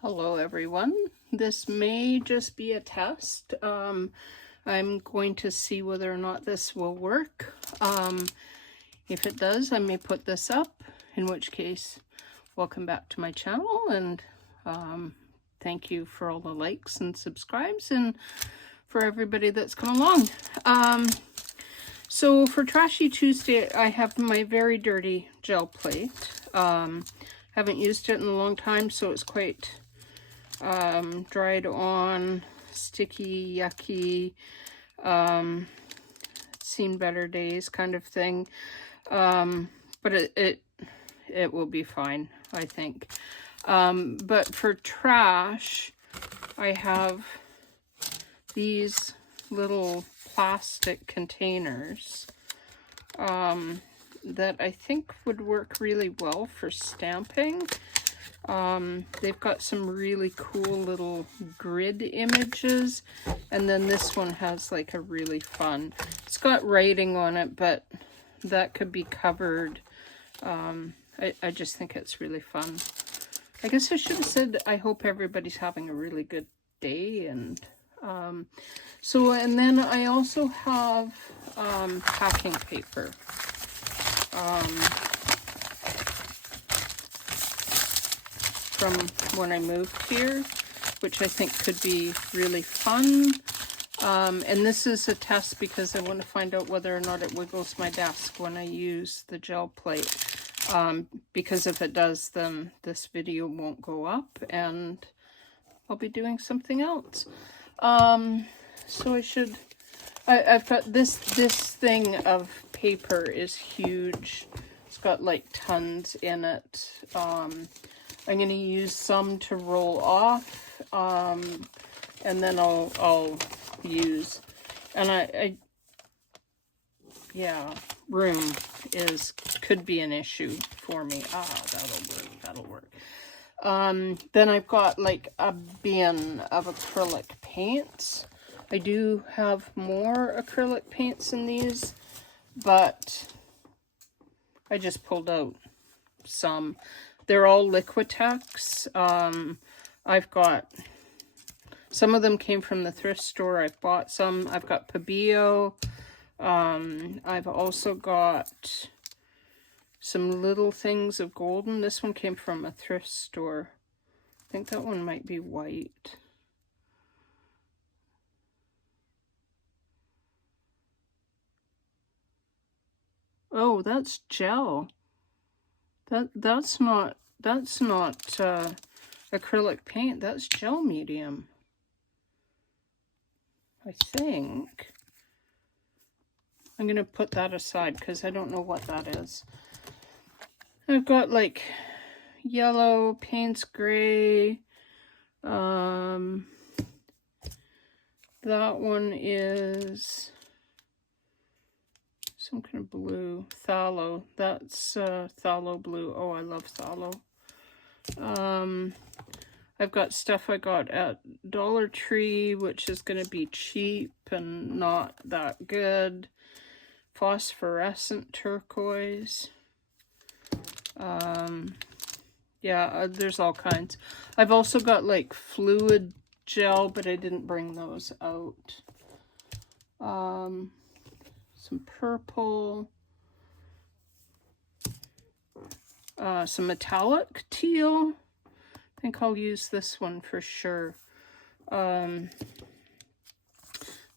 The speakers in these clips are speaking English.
Hello everyone. This may just be a test. I'm going to see whether or not this will work. If it does, I may put this up, in which case, welcome back to my channel, and thank you for all the likes and subscribes and for everybody that's come along. So for Trashy Tuesday, I have my very dirty gel plate. Haven't used it in a long time, so it's quite dried on, sticky, yucky, seen better days kind of thing. But it will be fine, I think. But for trash, I have these little plastic containers that I think would work really well for stamping. They've got some really cool little grid images, and then this one has like a really fun, it's got writing on it, but that could be covered. I just think it's really fun. I guess I should have said I hope everybody's having a really good day. And and then I also have packing paper. From when I moved here, which I think could be really fun. And this is a test because I want to find out whether or not it wiggles my desk when I use the gel plate. Because if it does, then this video won't go up and I'll be doing something else. So I've got this thing of paper is huge. It's got like tons in it. I'm going to use some to roll off, and then I'll use, and yeah, room could be an issue for me. That'll work. Then I've got like a bin of acrylic paints. I do have more acrylic paints in these, but I just pulled out some. They're all Liquitex. I've got, some of them came from the thrift store. I've bought some. I've got Pabio. I've also got some little things of golden. This one came from a thrift store. I think that one might be white. Oh, that's gel. That's not acrylic paint. That's gel medium, I think. I'm gonna put that aside because I don't know what that is. I've got like yellow, Payne's gray. That one is some kind of blue, phthalo. That's phthalo blue. Oh, I love phthalo. I've got stuff I got at Dollar Tree, which is going to be cheap and not that good. Phosphorescent turquoise. Yeah, there's all kinds. I've also got like fluid gel, but I didn't bring those out. Some purple, some metallic teal. I think I'll use this one for sure.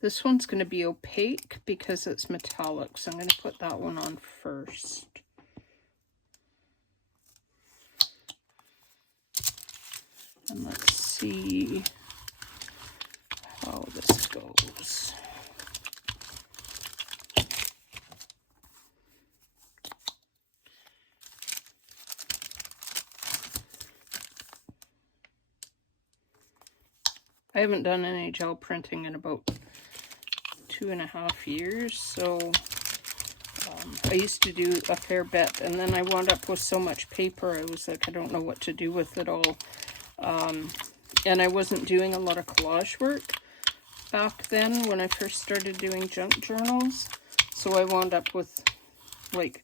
This one's going to be opaque because it's metallic, so I'm going to put that one on first. And let's see how this goes. I haven't done any gel printing in about 2.5 years, so I used to do a fair bit, and then I wound up with so much paper, I was like, I don't know what to do with it all. And I wasn't doing a lot of collage work back then when I first started doing junk journals, so I wound up with like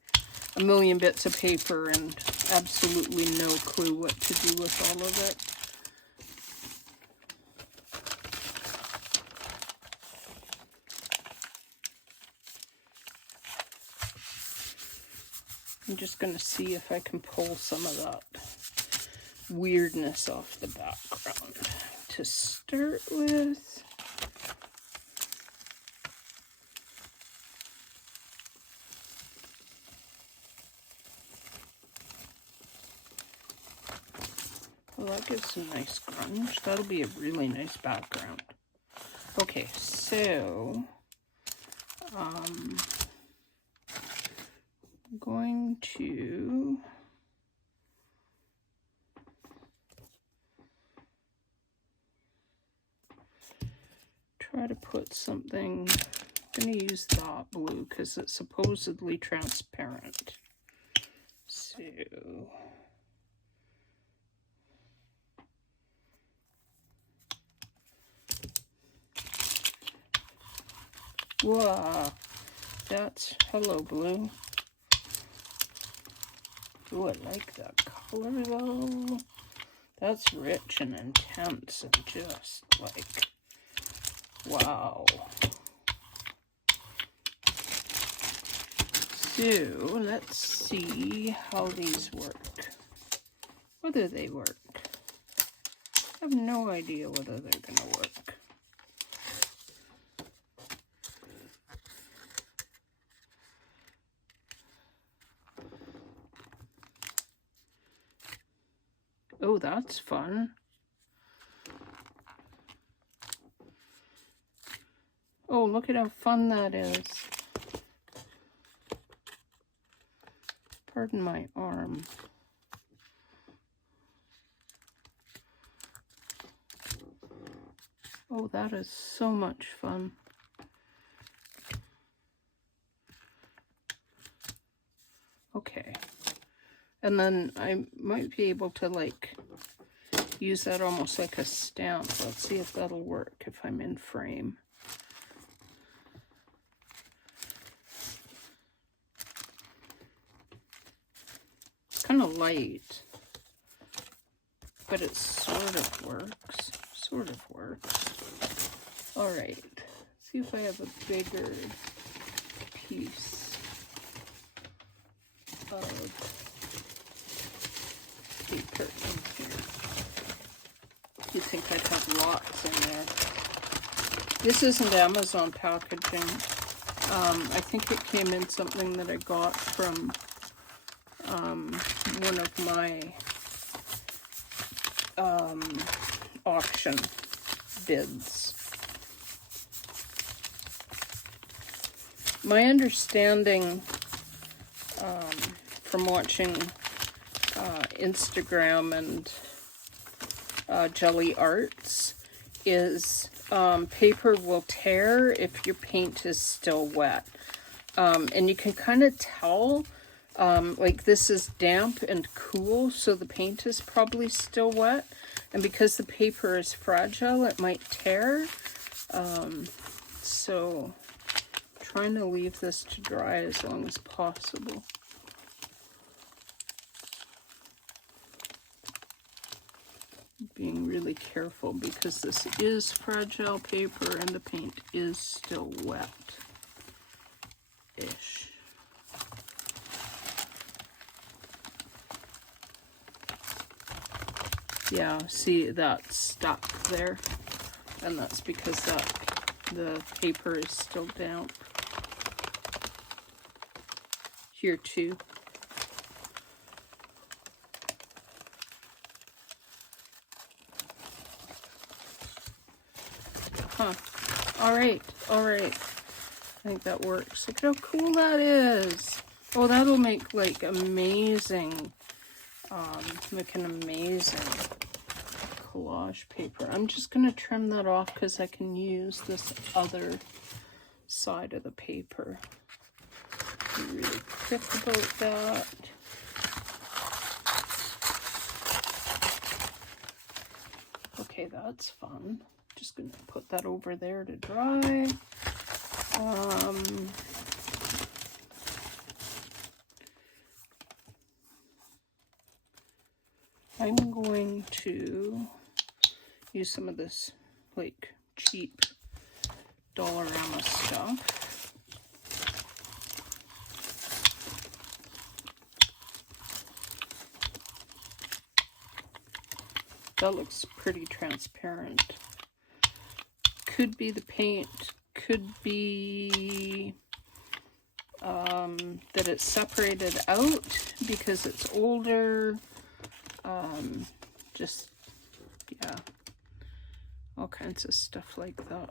a million bits of paper and absolutely no clue what to do with all of it. I'm just going to see if I can pull some of that weirdness off the background. To start with, well, that gives some nice grunge. That'll be a really nice background. Okay, so I'm going to try to put something. I'm going to use that blue because it's supposedly transparent. So wow, that's hello blue. Oh, I like that color though. That's rich and intense and just like, wow. So let's see how these work. Whether they work. I have no idea whether they're gonna work. Oh, that's fun. Oh, look at how fun that is. Pardon my arm. Oh, that is so much fun. Okay. And then I might be able to like use that almost like a stamp. Let's see if that'll work if I'm in frame. It's kind of light, but it sort of works. Sort of works. All right. See if I have a bigger piece of paper in here. You think I'd have lots in there. This isn't Amazon packaging. I think it came in something that I got from one of my auction bids. My understanding from watching Instagram and Jelly Arts is paper will tear if your paint is still wet. And you can kind of tell, like this is damp and cool, so the paint is probably still wet. And because the paper is fragile, it might tear. So trying to leave this to dry as long as possible. Being really careful because this is fragile paper and the paint is still wet-ish. Yeah, see that's stuck there, and that's because the paper is still damp. Here too. Huh. All right. I think that works. Look at how cool that is. Oh, that'll make like amazing, like an amazing collage paper. I'm just gonna trim that off because I can use this other side of the paper. Be really quick about that. Okay, that's fun. Just gonna put that over there to dry. I'm going to use some of this like cheap Dollarama stuff. That looks pretty transparent. Could be the paint, could be that it's separated out because it's older. Just, yeah, all kinds of stuff like that.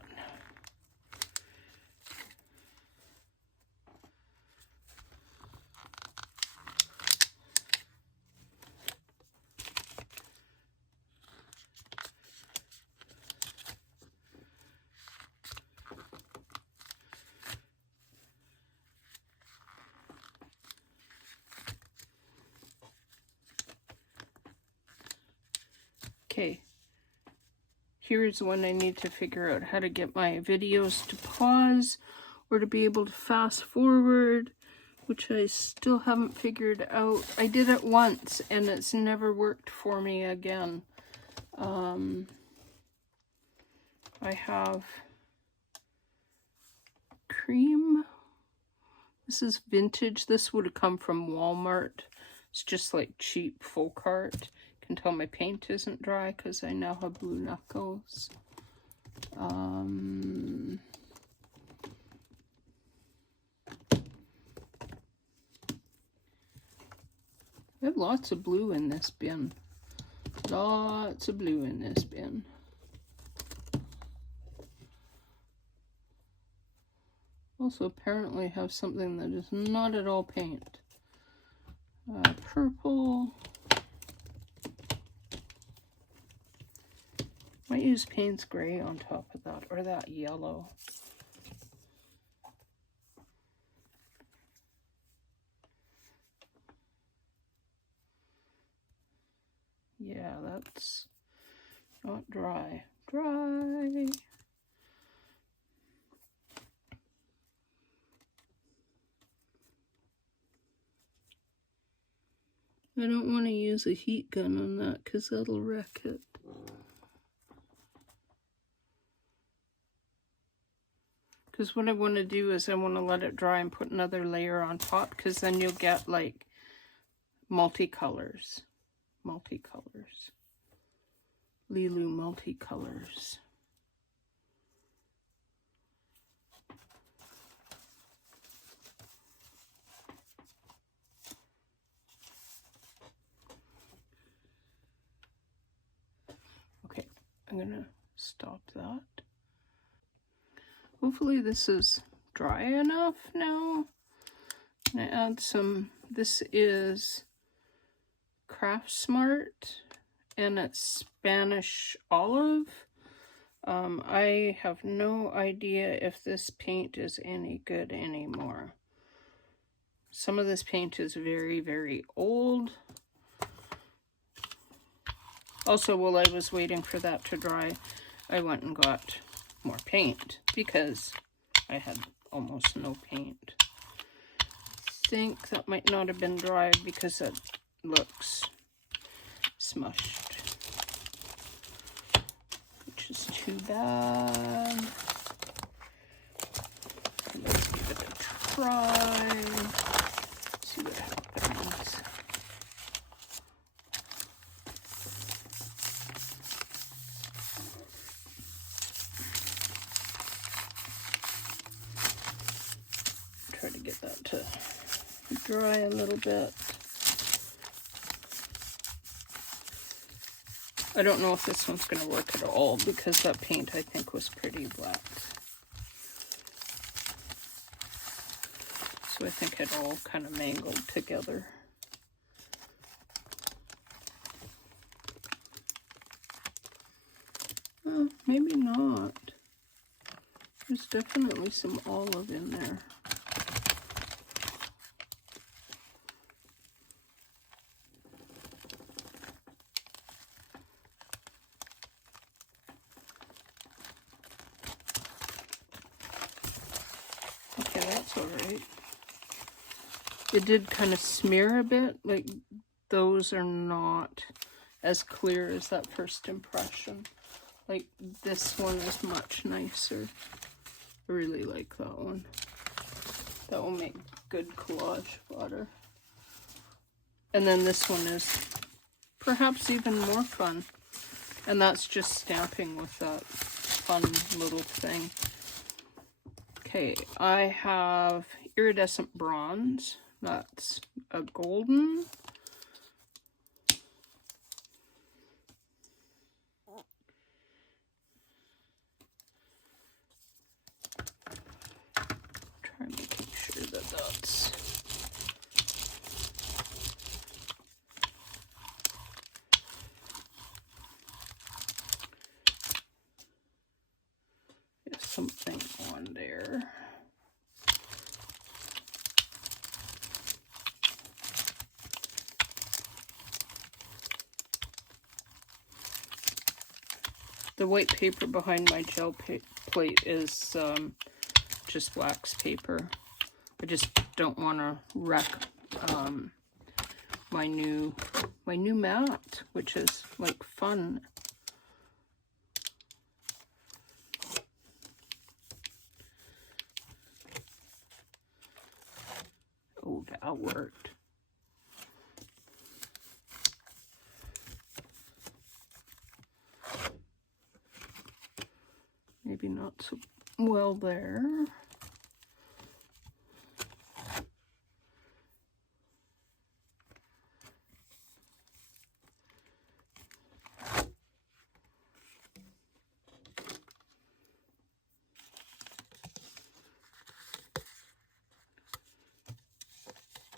Okay, here's one I need to figure out how to get my videos to pause or to be able to fast forward, which I still haven't figured out. I did it once and it's never worked for me again. I have cream. This is vintage. This would have come from Walmart. It's just like cheap folk art. Can tell my paint isn't dry because I now have blue knuckles. I have lots of blue in this bin. Lots of blue in this bin. Also apparently have something that is not at all paint. Purple. Might use Payne's Gray on top of that, or that yellow. Yeah, that's not dry. Dry. I don't want to use a heat gun on that because that'll wreck it. Because what I want to do is I want to let it dry and put another layer on top, because then you'll get like multicolors. Multicolors. Lilu multicolors. Okay, I'm going to stop that. Hopefully this is dry enough now. I add some, this is Craft Smart and it's Spanish olive. I have no idea if this paint is any good anymore. Some of this paint is very, very old. Also, while I was waiting for that to dry, I went and got more paint because I had almost no paint. I think that might not have been dry because it looks smushed, which is too bad. Let's give it a try. See what happens. Try to get that to dry a little bit. I don't know if this one's going to work at all because that paint I think was pretty black. So I think it all kind of mangled together. Maybe not. There's definitely some olive in there. Okay, that's all right. It did kind of smear a bit, like those are not as clear as that first impression. Like this one is much nicer. I really like that one. That will make good collage fodder. And then this one is perhaps even more fun. And that's just stamping with that fun little thing. Okay, I have iridescent bronze. That's a golden. Try making sure that that's... There's something on there. The white paper behind my gel plate is just wax paper. I just don't want to wreck my new mat, which is like fun. Oh, that worked. Maybe not so well there.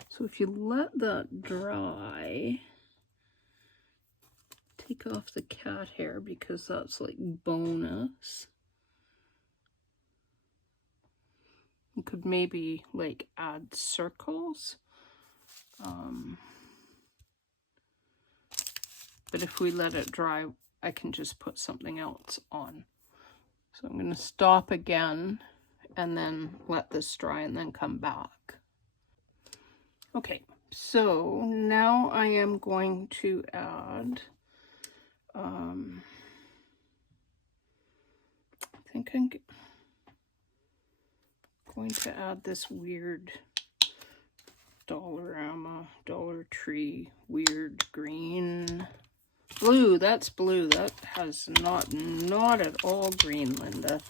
So if you let that dry, take off the cat hair because that's like bonus. You could maybe like add circles. But if we let it dry, I can just put something else on. So I'm going to stop again and then let this dry and then come back. Okay, so now I am going to add, I think I'm going to add this weird Dollarama, Dollar Tree, weird green. Blue, that's blue. That has not at all green, Linda.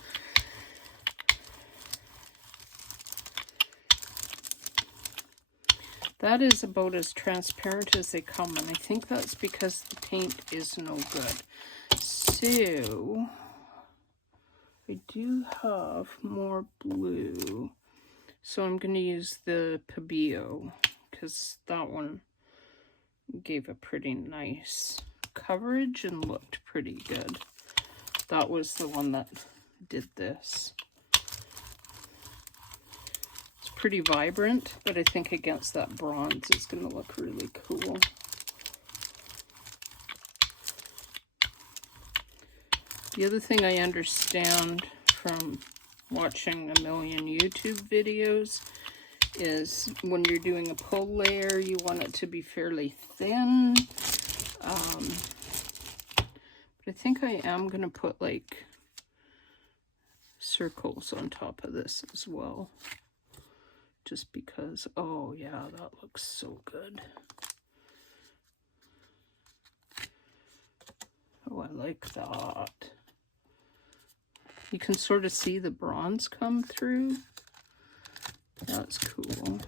That is about as transparent as they come, and I think that's because the paint is no good. So, I do have more blue. So I'm going to use the Pabio, because that one gave a pretty nice coverage and looked pretty good. That was the one that did this. It's pretty vibrant, but I think against that bronze it's going to look really cool. The other thing I understand from watching a million YouTube videos is when you're doing a pull layer, you want it to be fairly thin. But I think I am going to put like circles on top of this as well. Just because, oh yeah, that looks so good. Oh, I like that. You can sort of see the bronze come through. That's cool.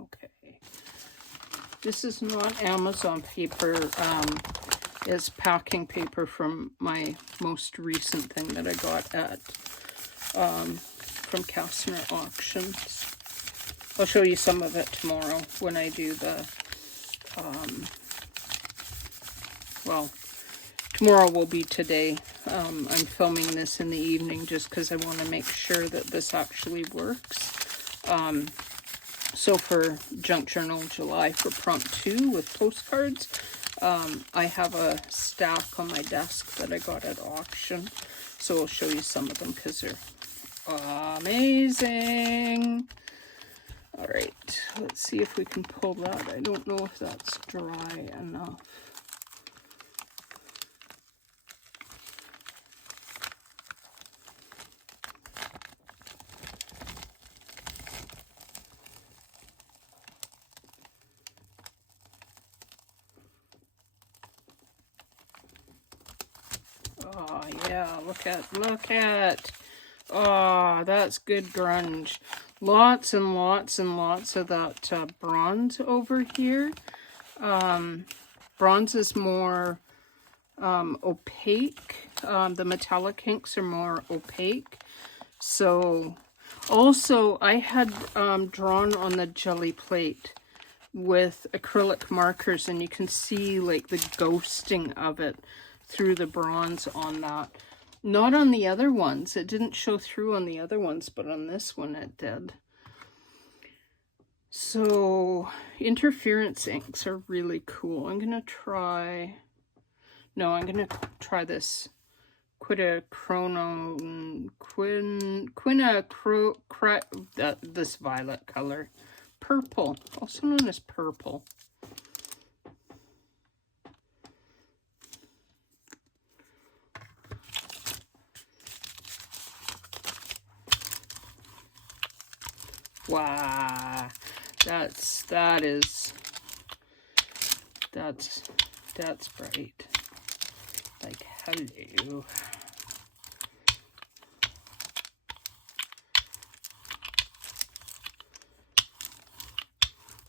Okay. This is not Amazon paper. Is packing paper from my most recent thing that I got at from Kastner Auctions. I'll show you some of it tomorrow when I do the well, tomorrow will be today. I'm filming this in the evening just because I want to make sure that this actually works. So for Junk Journal July for prompt 2 with postcards, I have a stack on my desk that I got at auction, so I'll show you some of them because they're amazing. All right, let's see if we can pull that. I don't know if that's dry enough. Oh yeah, look at. Oh, that's good grunge. Lots and lots and lots of that bronze over here. Bronze is more opaque. The metallic inks are more opaque. So, also, I had drawn on the jelly plate with acrylic markers, and you can see like the ghosting of it through the bronze on that. Not on the other ones. It didn't show through on the other ones, but on this one it did. So, interference inks are really cool. I'm going to try... No, I'm going to try this this violet color. Purple, also known as purple. Wow, that's bright. Like, hello.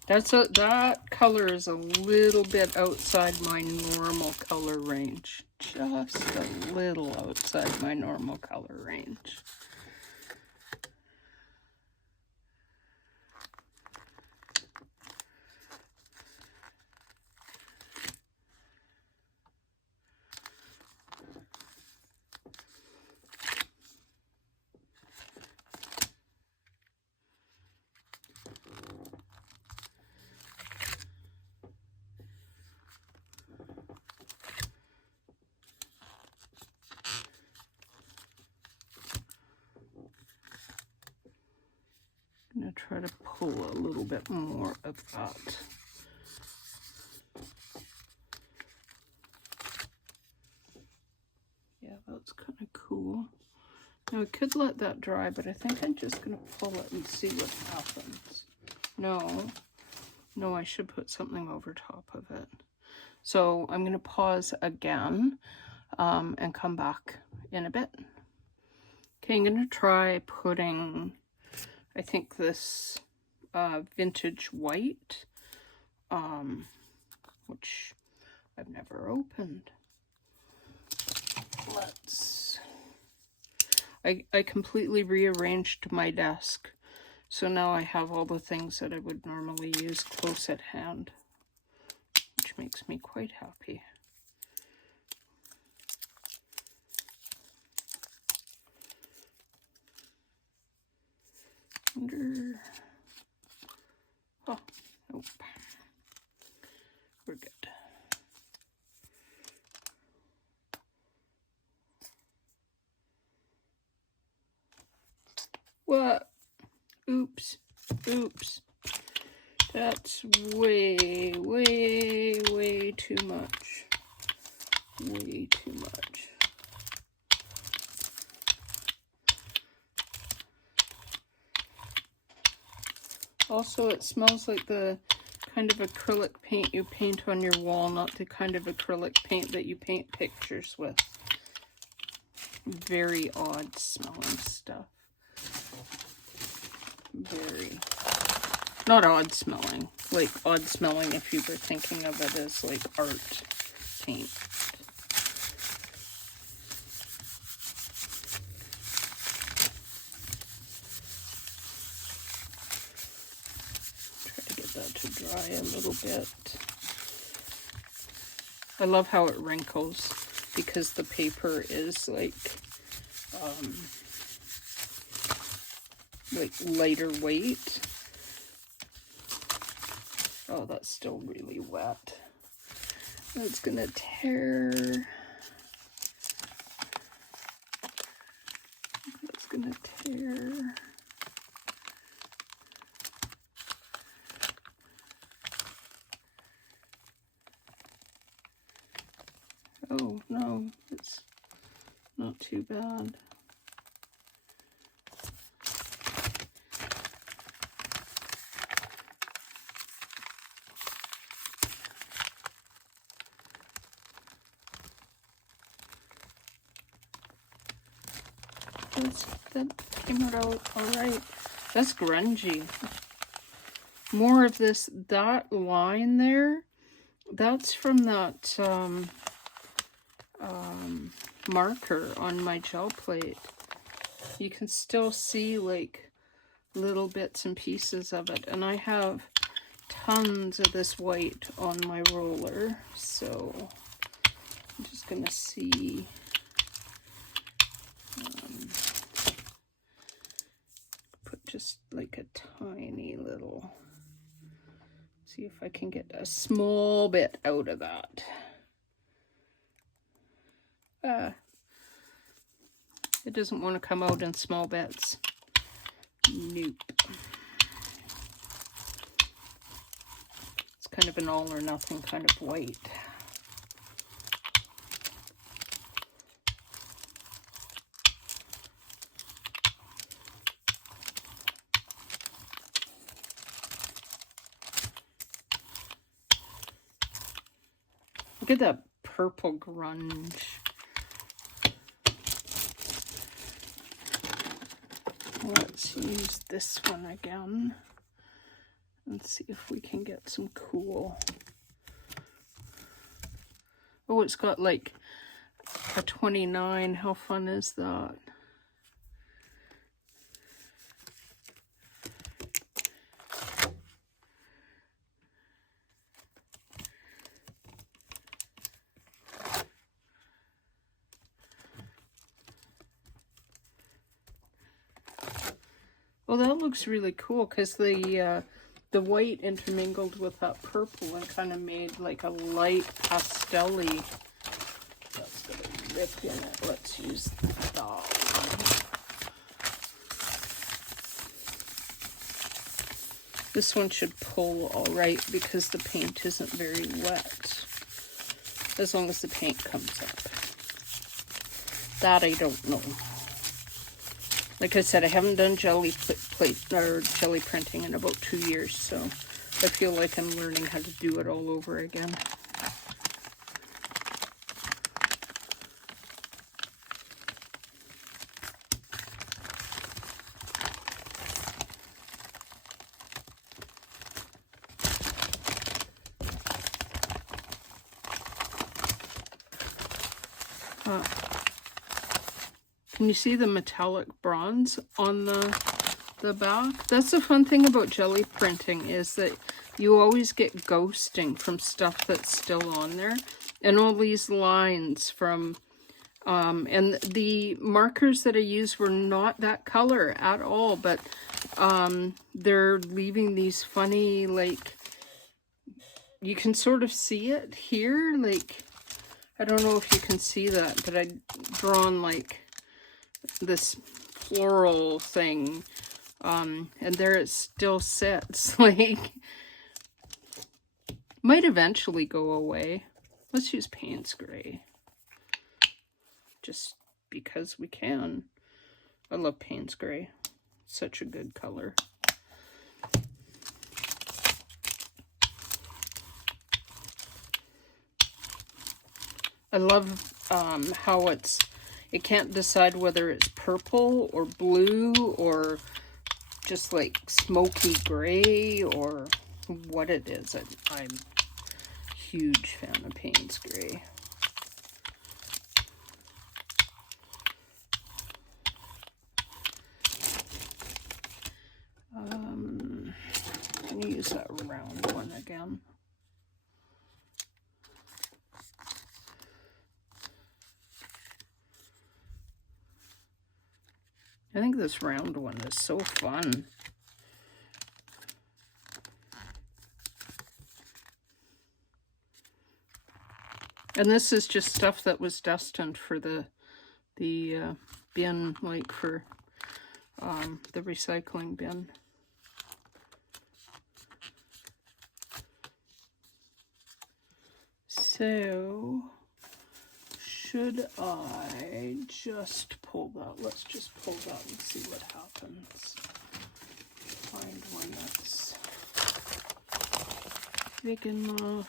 That color is a little bit outside my normal color range. Just a little outside my normal color range. I'm going to try to pull a little bit more of that. Yeah, that's kind of cool. Now I could let that dry, but I think I'm just going to pull it and see what happens. No, I should put something over top of it. So I'm going to pause again and come back in a bit. Okay, I'm going to try putting, I think, this vintage white, which I've never opened. I completely rearranged my desk, so now I have all the things that I would normally use close at hand, which makes me quite happy. Oh, nope. We're good. What? Oops. That's way, way, way too much. Way too much. Also, it smells like the kind of acrylic paint you paint on your wall, not the kind of acrylic paint that you paint pictures with. Very odd smelling stuff. Very, not odd smelling, like odd smelling if you were thinking of it as like art paint. Try to get that to dry a little bit. I love how it wrinkles because the paper is like lighter weight. Oh, that's still really wet. That's gonna tear. That's gonna tear. Oh, no, it's not too bad. That came out all right. That's grungy. More of this, that line there, that's from that marker on my gel plate. You can still see like little bits and pieces of it. And I have tons of this white on my roller. So I'm just going to see. Put just like a tiny little, see if I can get a small bit out of that. It doesn't want to come out in small bits. Nope. It's kind of an all or nothing kind of white. Look at that purple grunge. Let's use this one again and see if we can get some cool. Oh, it's got like a 29. How fun is that? Well, that looks really cool because the white intermingled with that purple and kind of made like a light pastel-y. That's got a rip in it. Let's use that one. This one should pull all right because the paint isn't very wet. As long as the paint comes up. That I don't know. Like I said, I haven't done jelly printing in about 2 years, so I feel like I'm learning how to do it all over again. Can you see the metallic bronze on the back? That's the fun thing about jelly printing, is that you always get ghosting from stuff that's still on there. And all these lines from, and the markers that I used were not that color at all, but they're leaving these funny, like, you can sort of see it here, like, I don't know if you can see that, but I've drawn like this floral thing, and there it still sits. Like, might eventually go away. Let's use Payne's Gray, just because we can. I love Payne's Gray. Such a good color. I love how it can't decide whether it's purple or blue or just like smoky gray or what it is. I'm a huge fan of Payne's Gray. I'm going to use that round one again. I think this round one is so fun. And this is just stuff that was destined for the bin, like for the recycling bin. So should I just pull that? Let's just pull that and see what happens. Find one that's big enough.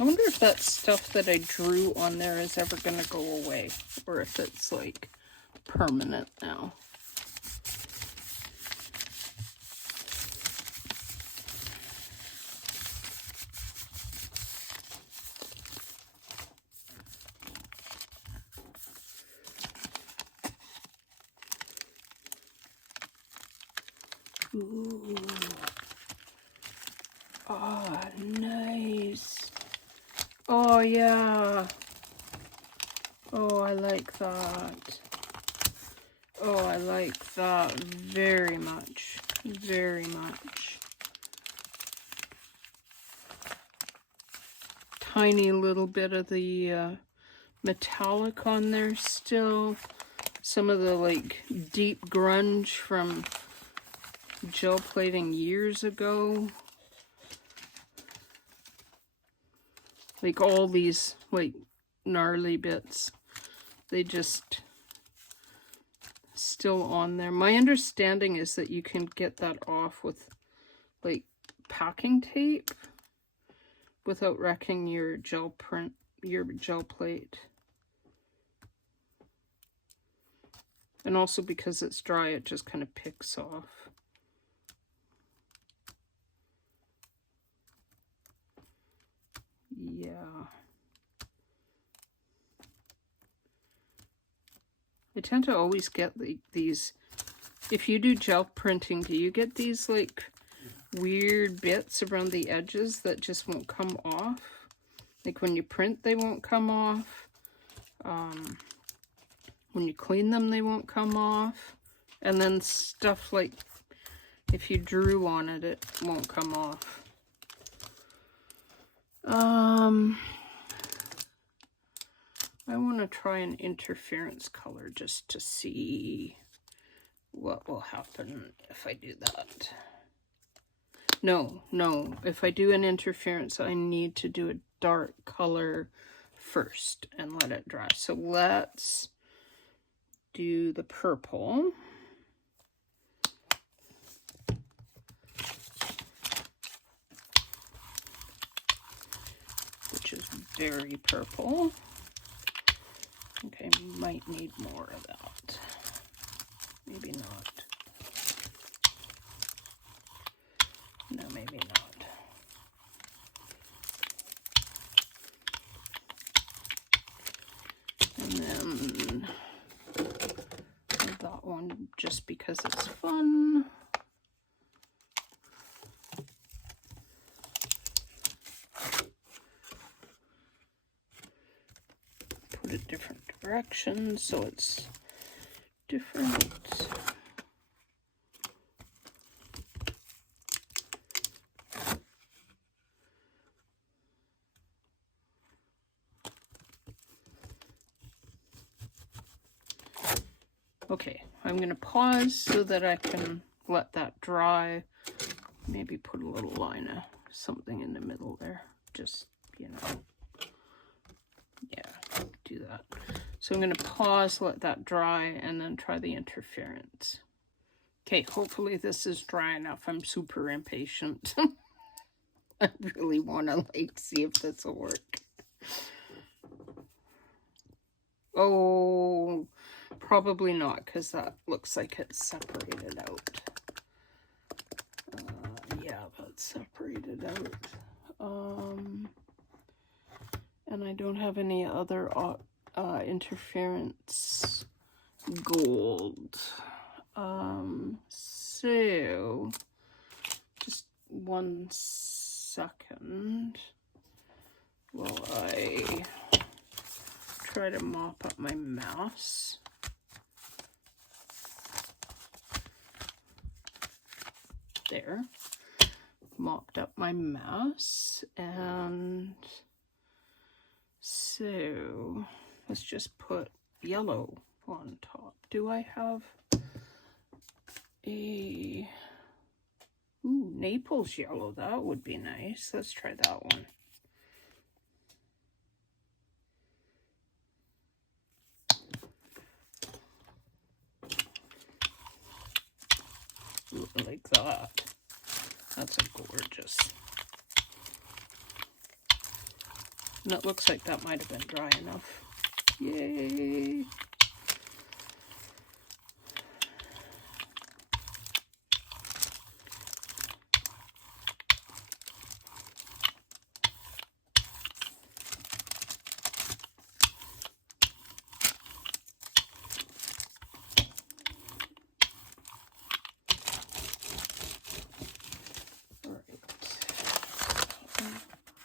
I wonder if that stuff that I drew on there is ever going to go away, or if it's like permanent now. Ooh. Oh, nice. Oh, yeah. Oh, I like that. Oh, I like that very much. Very much. Tiny little bit of the metallic on there still. Some of the, like, deep grunge from gel plating years ago. Like all these like gnarly bits, they just still on there. My understanding is that you can get that off with like packing tape without wrecking your gel plate. And also because it's dry, it just kind of picks off. Yeah. I tend to always get these, if you do gel printing, do you get these like weird bits around the edges that just won't come off? Like when you print, they won't come off. When you clean them, they won't come off. And then stuff like, if you drew on it, it won't come off. I want to try an interference color just to see what will happen if I do that. No, if I do an interference, I need to do a dark color first and let it dry. So let's do the purple. Which is very purple. Okay, might need more of that. Maybe not. No, maybe not. And then that one just because it's fun. Put it different directions so it's different. Okay, I'm going to pause so that I can let that dry. Maybe put a little line of something in the middle there. Just, you know. Yeah, do that. So I'm going to pause, let that dry, and then try the interference. Okay, hopefully this is dry enough. I'm super impatient. I really want to like see if this will work. Oh, probably not, because that looks like it's separated out. Yeah, that's separated out. And I don't have any other interference gold. So just 1 second while I try to mop up my mouse. There. Mopped up my mouse, and so let's just put yellow on top. Do I have a... Ooh, Naples yellow. That would be nice. Let's try that one. Ooh, I like that. That's a gorgeous. And it looks like that might have been dry enough. Yay!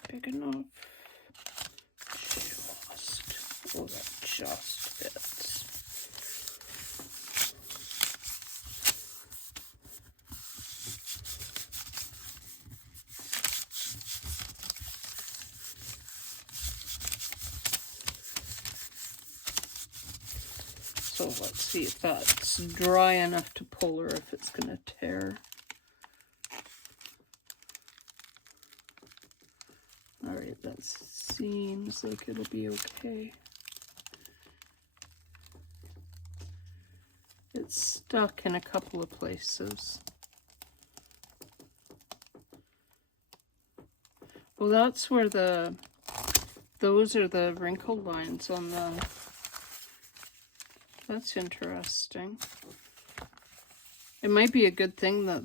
Big enough. Just. Oh, that just fits. So let's see if that's dry enough to pull or if it's going to tear. Alright, that seems like it'll be okay. It's stuck in a couple of places. Well, that's where those are the wrinkle lines on the, that's interesting. It might be a good thing that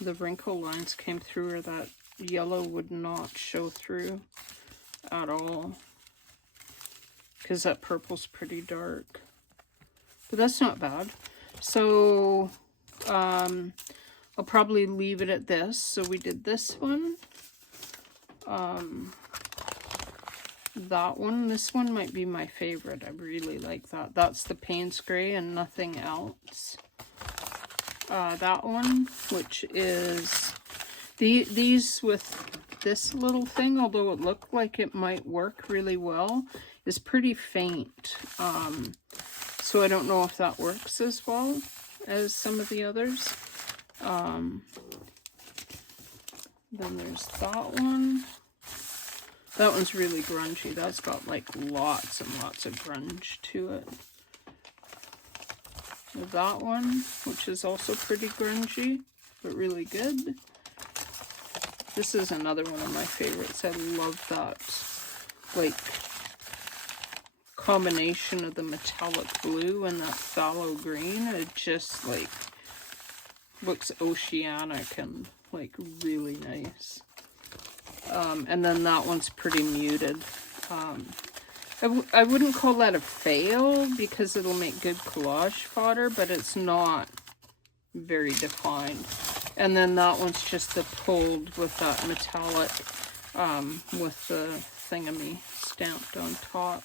the wrinkle lines came through, or that yellow would not show through at all, because that purple's pretty dark. But that's not bad. So I'll probably leave it at this. So we did this one, that one. This one might be my favorite. I really like that. That's the Payne's Gray and nothing else. That one, which is these with this little thing, although it looked like it might work really well, is pretty faint. So I don't know if that works as well as some of the others. Then there's that one. That one's really grungy. That's got like lots and lots of grunge to it. That one, which is also pretty grungy, but really good. This is another one of my favorites. I love that, like, combination of the metallic blue and that phthalo green. It just, like, looks oceanic and, like, really nice. And then that one's pretty muted. I wouldn't call that a fail because it'll make good collage fodder, but it's not very defined. And then that one's just the pulled with that metallic, with the thingamy stamped on top.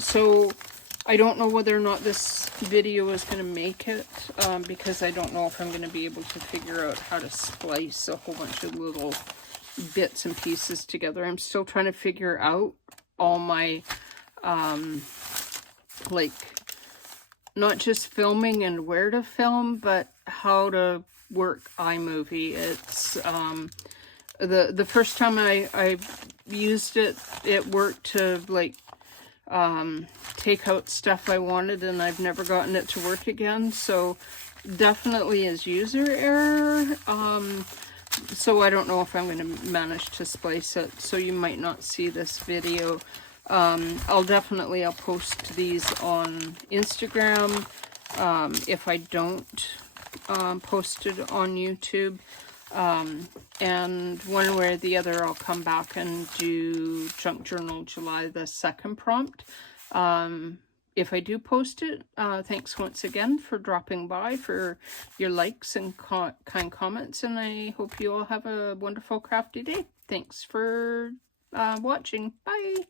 So I don't know whether or not this video is going to make it, because I don't know if I'm going to be able to figure out how to splice a whole bunch of little bits and pieces together. I'm still trying to figure out all my, like, not just filming and where to film, but how to work iMovie. It's, the first time I used it, it worked to, like, take out stuff I wanted, and I've never gotten it to work again. So definitely is user error. So I don't know if I'm going to manage to splice it, so you might not see this video. I'll post these on Instagram, if I don't post it on YouTube. And one way or the other, I'll come back and do Junk Journal July the 2nd prompt. If I do post it, thanks once again for dropping by, for your likes and kind comments, and I hope you all have a wonderful crafty day. Thanks for watching. Bye!